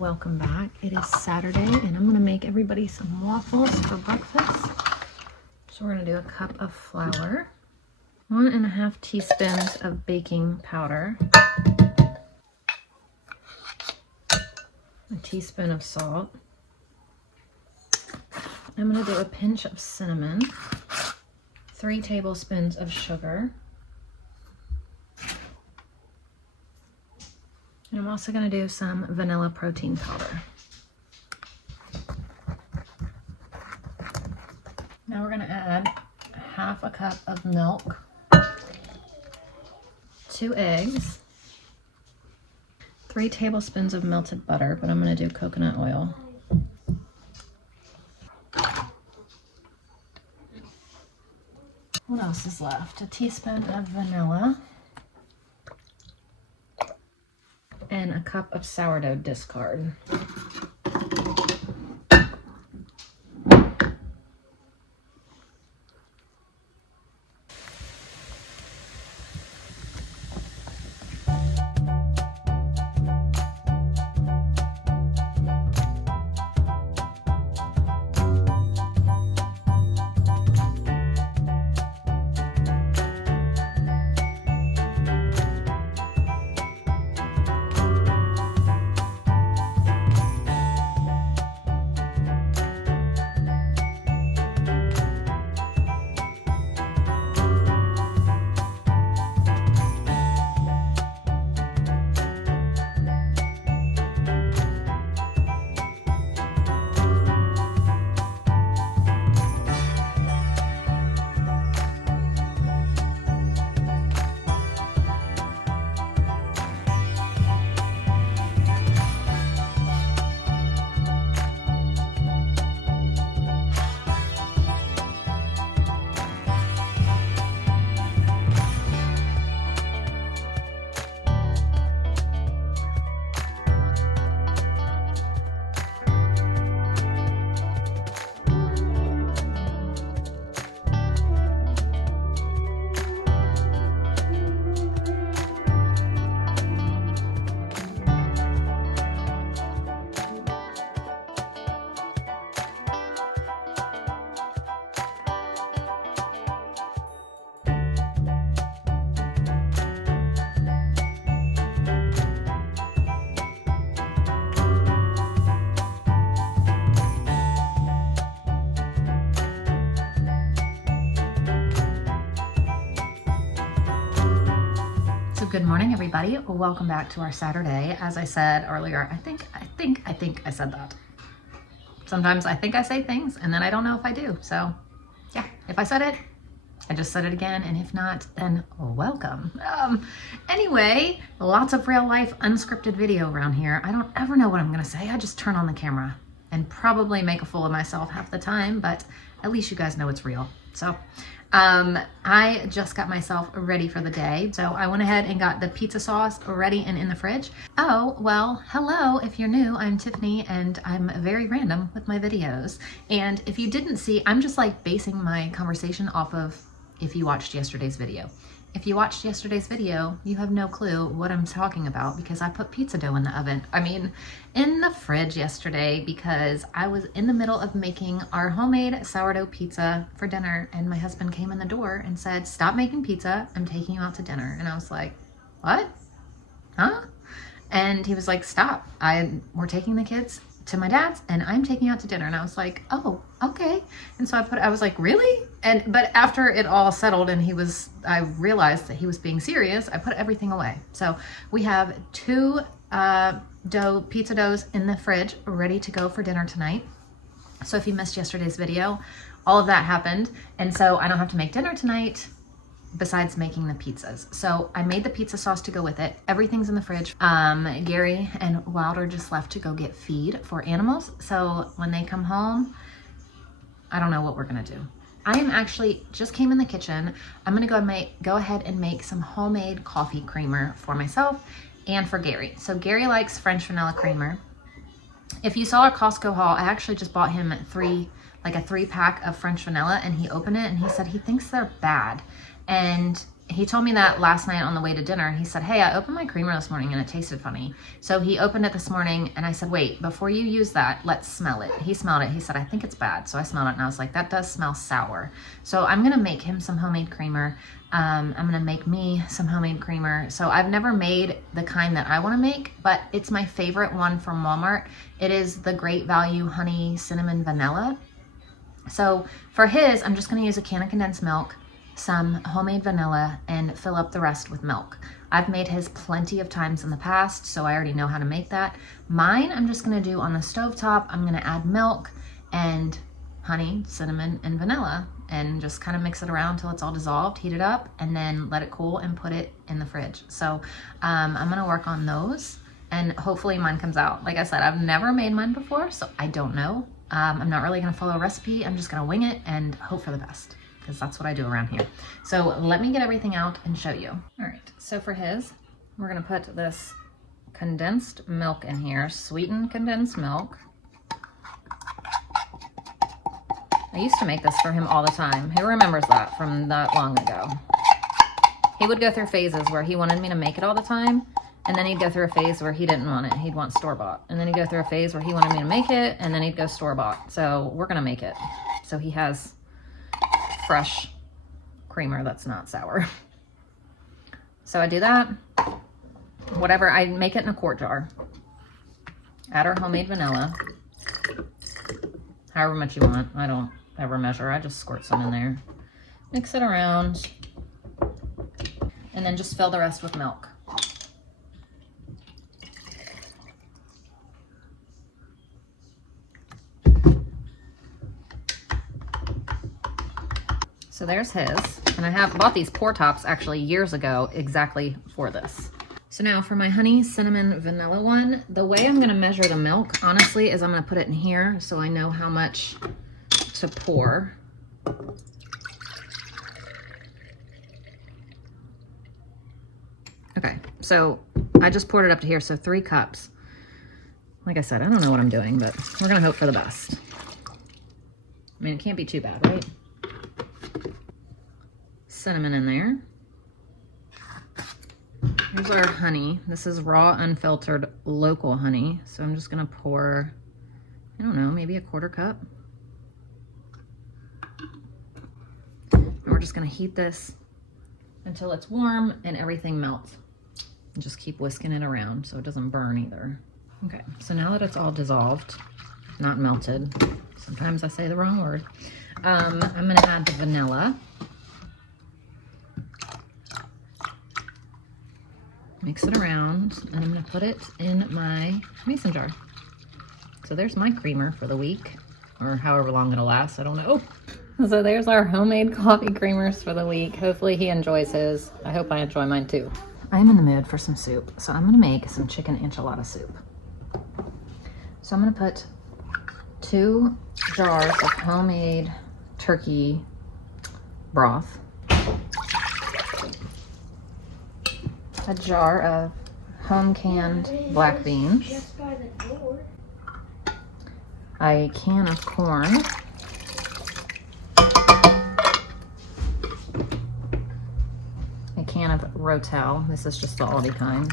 welcome back. It is Saturday and I'm gonna make everybody some waffles for breakfast. So we're gonna do a cup of flour, 1.5 teaspoons of baking powder, a teaspoon of salt. I'm gonna do a pinch of cinnamon, 3 tablespoons of sugar. And I'm also going to do some vanilla protein powder. Now we're going to add 1/2 cup of milk, 2 eggs, 3 tablespoons of melted butter, but I'm going to do coconut oil. What else is left? A teaspoon of vanilla. And a cup of sourdough discard. Good morning, everybody. Welcome back to our Saturday. As I said earlier, I think I said that. Sometimes I think I say things and then I don't know if I do. So yeah, if I said it, I just said it again. And if not, then welcome. Anyway, lots of real life unscripted video around here. I don't ever know what I'm going to say. I just turn on the camera and probably make a fool of myself half the time, but at least you guys know it's real. So I just got myself ready for the day. So I went ahead and got the pizza sauce ready and in the fridge. Oh, well, hello. If you're new, I'm Tiffany and I'm very random with my videos. And if you didn't see, I'm just like basing my conversation off of if you watched yesterday's video. If you watched yesterday's video, you have no clue what I'm talking about because I put pizza dough in the oven. I mean, in the fridge yesterday because I was in the middle of making our homemade sourdough pizza for dinner and my husband came in the door and said, "Stop making pizza, I'm taking you out to dinner." And I was like, "What? Huh?" And he was like, "Stop, we're taking the kids to my dad's and I'm taking you out to dinner." And I was like, "Oh, okay." And so I was like, "Really?" But after it all settled and I realized that he was being serious, I put everything away. So we have 2 pizza doughs in the fridge ready to go for dinner tonight. So if you missed yesterday's video, all of that happened. And so I don't have to make dinner tonight besides making the pizzas. So I made the pizza sauce to go with it. Everything's in the fridge. Gary and Wilder just left to go get feed for animals. So when they come home, I don't know what we're gonna do. I am actually just came in the kitchen. I'm gonna go ahead and make some homemade coffee creamer for myself and for Gary. So Gary likes French vanilla creamer. If you saw our Costco haul, I actually just bought him a 3-pack of French vanilla and he opened it and he said he thinks they're bad. And he told me that last night on the way to dinner. He said, hey, I opened my creamer this morning and it tasted funny. So he opened it this morning and I said, wait, before you use that, let's smell it. He smelled it. He said, I think it's bad. So I smelled it and I was like, that does smell sour. So I'm going to make him some homemade creamer. I'm going to make me some homemade creamer. So I've never made the kind that I want to make, but it's my favorite one from Walmart. It is the Great Value Honey Cinnamon Vanilla. So for his, I'm just going to use a can of condensed milk, some homemade vanilla, and fill up the rest with milk. I've made his plenty of times in the past, so I already know how to make that. Mine, I'm just going to do on the stovetop. I'm going to add milk and honey, cinnamon, and vanilla, and just kind of mix it around till it's all dissolved, heat it up, and then let it cool and put it in the fridge. So I'm going to work on those, and hopefully mine comes out. Like I said, I've never made mine before, so I don't know. I'm not really going to follow a recipe. I'm just going to wing it and hope for the best, because that's what I do around here. So let me get everything out and show you. All right, so for his, we're going to put this condensed milk in here, sweetened condensed milk. I used to make this for him all the time. Who remembers that from that long ago? He would go through phases where he wanted me to make it all the time, and then he'd go through a phase where he didn't want it. He'd want store-bought. And then he'd go through a phase where he wanted me to make it, and then he'd go store-bought. So we're gonna make it. So he has fresh creamer that's not sour. So I do that. Whatever, I make it in a quart jar. Add our homemade vanilla. However much you want. I don't ever measure. I just squirt some in there. Mix it around. And then just fill the rest with milk. So there's his. And I have bought these pour tops actually years ago exactly for this. So now for my honey cinnamon vanilla one, the way I'm gonna measure the milk, honestly, is I'm gonna put it in here so I know how much to pour. Okay, so I just poured it up to here, so 3 cups. Like I said, I don't know what I'm doing, but we're gonna hope for the best. I mean, it can't be too bad, right? Cinnamon in there. Here's our honey. This is raw, unfiltered, local honey. So I'm just gonna pour, I don't know, maybe a 1/4 cup. And we're just gonna heat this until it's warm and everything melts. And just keep whisking it around so it doesn't burn either. Okay, so now that it's all dissolved, not melted, sometimes I say the wrong word, I'm gonna add the vanilla. Mix it around, and I'm gonna put it in my mason jar. So there's my creamer for the week, or however long it'll last, I don't know. So there's our homemade coffee creamers for the week. Hopefully he enjoys his. I hope I enjoy mine too. I'm in the mood for some soup, so I'm gonna make some chicken enchilada soup. So I'm gonna put 2 jars of homemade turkey broth, a jar of home canned black beans, a can of corn, a can of Rotel. This is just the Aldi kind.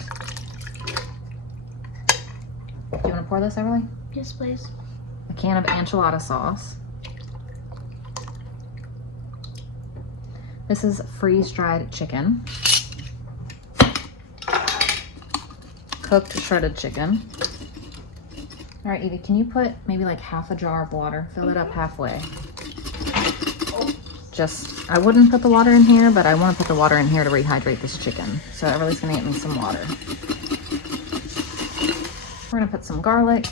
Do you want to pour this, Everly? Yes, please. A can of enchilada sauce. This is freeze-dried chicken. Cooked shredded chicken. All right, Evie, can you put maybe like half a jar of water? Fill it up halfway. Just, I wouldn't put the water in here, but I want to put the water in here to rehydrate this chicken. So Everly's gonna get me some water. We're gonna put some garlic.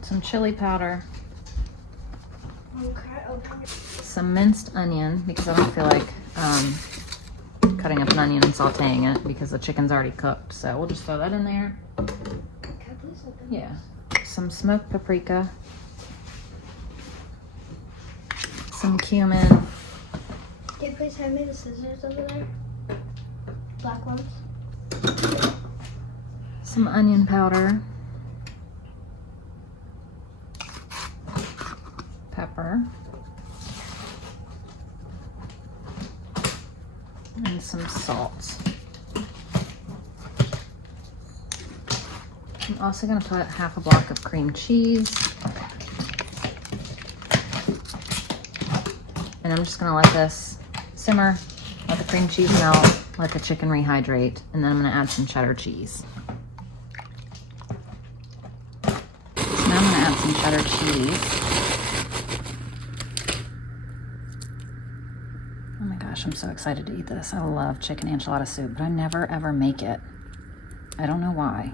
Some chili powder. Some minced onion, because I don't feel like cutting up an onion and sauteing it because the chicken's already cooked. So we'll just throw that in there. Yeah. Some smoked paprika. Some cumin. Can you please hand me the scissors over there? Black ones. Some onion powder. pepper. And some salt. I'm also going to put half a block of cream cheese. And I'm just going to let this simmer, let the cream cheese melt, let the chicken rehydrate, and then I'm going to add some cheddar cheese. So now I'm going to add some cheddar cheese. Oh my gosh, I'm so excited to eat this. I love chicken enchilada soup, but I never ever make it. I don't know why.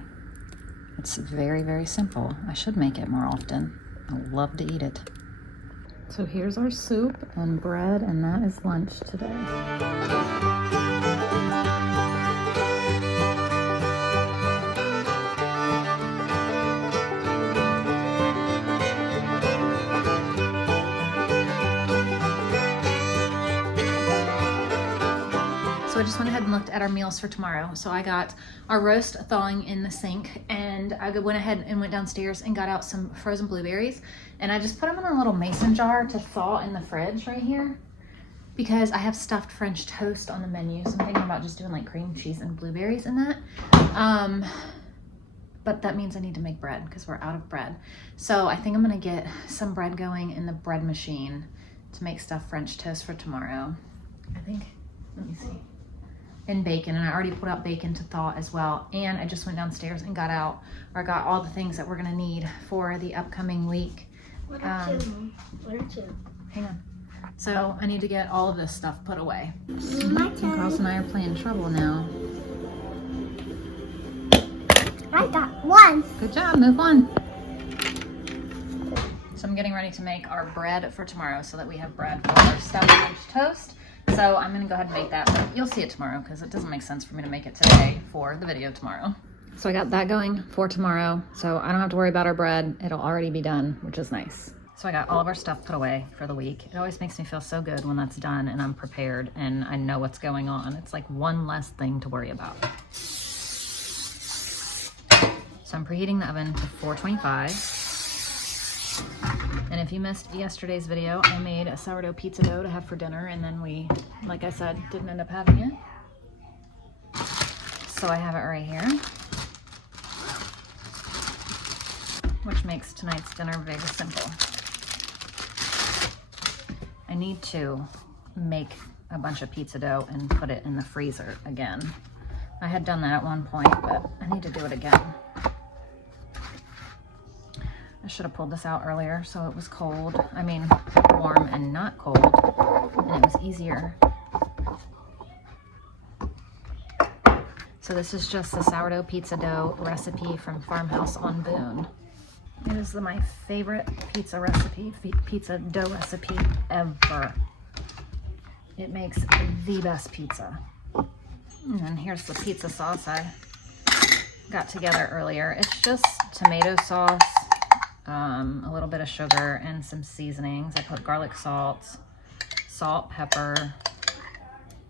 It's very, very simple. I should make it more often. I love to eat it. So here's our soup and bread, and that is lunch today. So I just went ahead and looked at our meals for tomorrow. So I got our roast thawing in the sink, and I went ahead and went downstairs and got out some frozen blueberries, and I just put them in a little mason jar to thaw in the fridge right here because I have stuffed French toast on the menu. So I'm thinking about just doing like cream cheese and blueberries in that. But that means I need to make bread because we're out of bread. So I think I'm gonna get some bread going in the bread machine to make stuffed French toast for tomorrow. I think, let me see. And bacon, and I already put out bacon to thaw as well. And I just went downstairs and got all the things that we're gonna need for the upcoming week. What are two? What are two? Hang on. So I need to get all of this stuff put away. My turn. Carlos and I are playing trouble now. I got one. Good job, move on. So I'm getting ready to make our bread for tomorrow so that we have bread for our stuffed French toast. So I'm gonna go ahead and make that, but you'll see it tomorrow because it doesn't make sense for me to make it today for the video tomorrow. So I got that going for tomorrow, so I don't have to worry about our bread. It'll already be done, which is nice. So I got all of our stuff put away for the week. It always makes me feel so good when that's done and I'm prepared and I know what's going on. It's like one less thing to worry about. So I'm preheating the oven to 425. And if you missed yesterday's video, I made a sourdough pizza dough to have for dinner, and then we, like I said, didn't end up having it. So I have it right here, which makes tonight's dinner very simple. I need to make a bunch of pizza dough and put it in the freezer again. I had done that at one point, but I need to do it again. I should have pulled this out earlier so it was cold. I mean, warm and not cold, and it was easier. So this is just the sourdough pizza dough recipe from Farmhouse on Boone. It is my favorite pizza dough recipe ever. It makes the best pizza. And then here's the pizza sauce I got together earlier. It's just tomato sauce, a little bit of sugar, and some seasonings. I put garlic salt, pepper,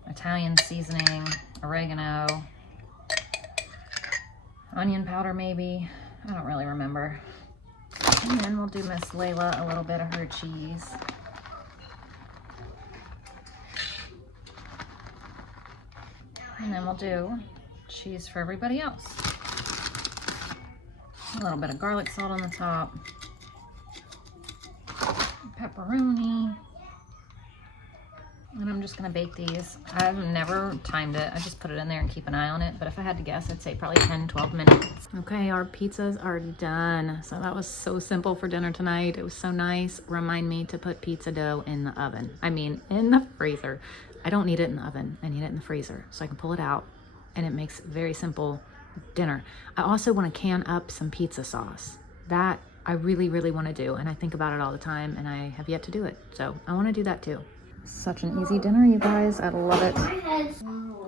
Italian seasoning, oregano, onion powder maybe. I don't really remember. And then we'll do Miss Layla a little bit of her cheese. And then we'll do cheese for everybody else. A little bit of garlic salt on the top. Pepperoni. And I'm just gonna bake these. I've never timed it. I just put it in there and keep an eye on it. But if I had to guess, I'd say probably 10, 12 minutes. Okay, our pizzas are done. So that was so simple for dinner tonight. It was so nice. Remind me to put pizza dough in the oven. I mean, in the freezer. I don't need it in the oven. I need it in the freezer so I can pull it out, and it makes very simple dinner. I also want to can up some pizza sauce. That I really, really want to do, and I think about it all the time, and I have yet to do it. So I want to do that too. Such an easy dinner, you guys. I love it.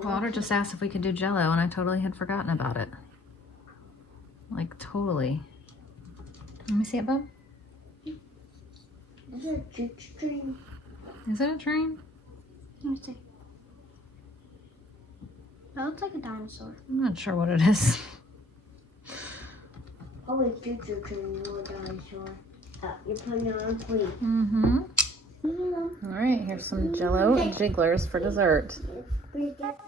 Walter just asked if we could do jello, and I totally had forgotten about it. Like, totally. Let me see it, Bub. Is it a train? Is it a train? Let me see. That looks like a dinosaur. I'm not sure what it is. Probably a choo-choo train or a dinosaur. You're putting it on sweet. Mm-hmm. All right, here's some jello and jigglers for dessert. We get